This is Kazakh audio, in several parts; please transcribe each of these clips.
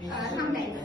상대는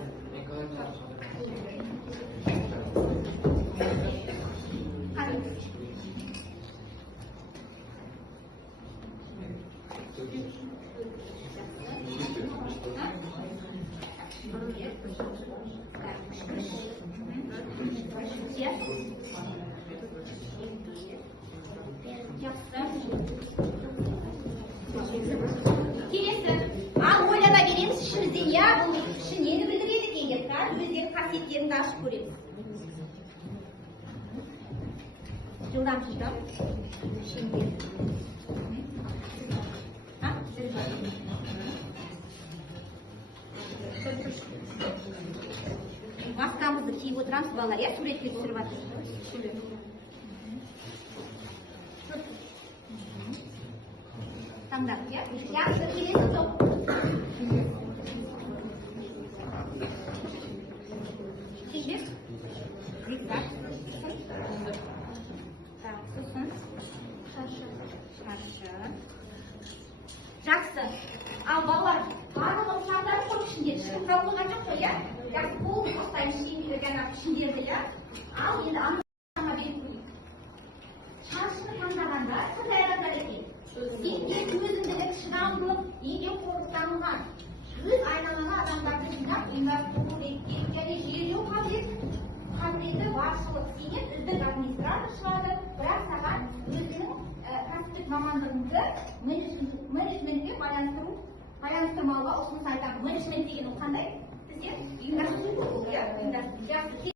Келесі. Ал ойлана береміз, ішімізде иә, бұл іші нені білдіреді екен деп, өздері қасиеттеріңді ашып көреміз. Жылдам жылдам. Маскамызды киіп отырамыз, балалар, иә, суретке түсіріп жатыр. Таңдап, иә? Жақсы, келесі топ. Шешек. Зигзаг. Сосын. Шаршы. Жақсы. Ал балалар, барлығы ұшақтары көп ішінде. Шығып қалмаған жоқ қой, иә? Жақсы, қолды қостаймыз ішіндерді, иә? Ал енді анықтама беріп көрейік. Шаршыны таңдағанда қандай адамдар екен? Еңбек өзінділік, шыдамдылық, еңбекқорлық танылған. Өз айналаңа адамдарды жинап, ұйымдастыру керек, және жүйелеу қабілеті басшылық деген үздік администратор шығады, бірақ саған өзінің кәсіптік мамандығыңды менеджментке байланыстырмауға ұсыныс айтамын. Менеджмент деген ол қандай? Сіздер ұйымдастыру, иә, ұйымдастыру.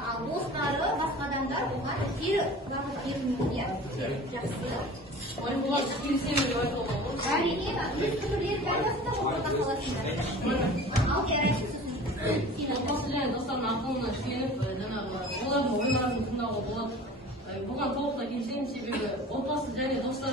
Ал достары, басқа адамдар оған кері бағыт берілмейді. Жақсы. Әрине, өз пікірлері бәрбасында ортада қаласында. Ал кері достардың ақылына сүйеніп, олардың ойларын тыңдауға болады. Бұған толықтай келісемін, себебі отбасы және достар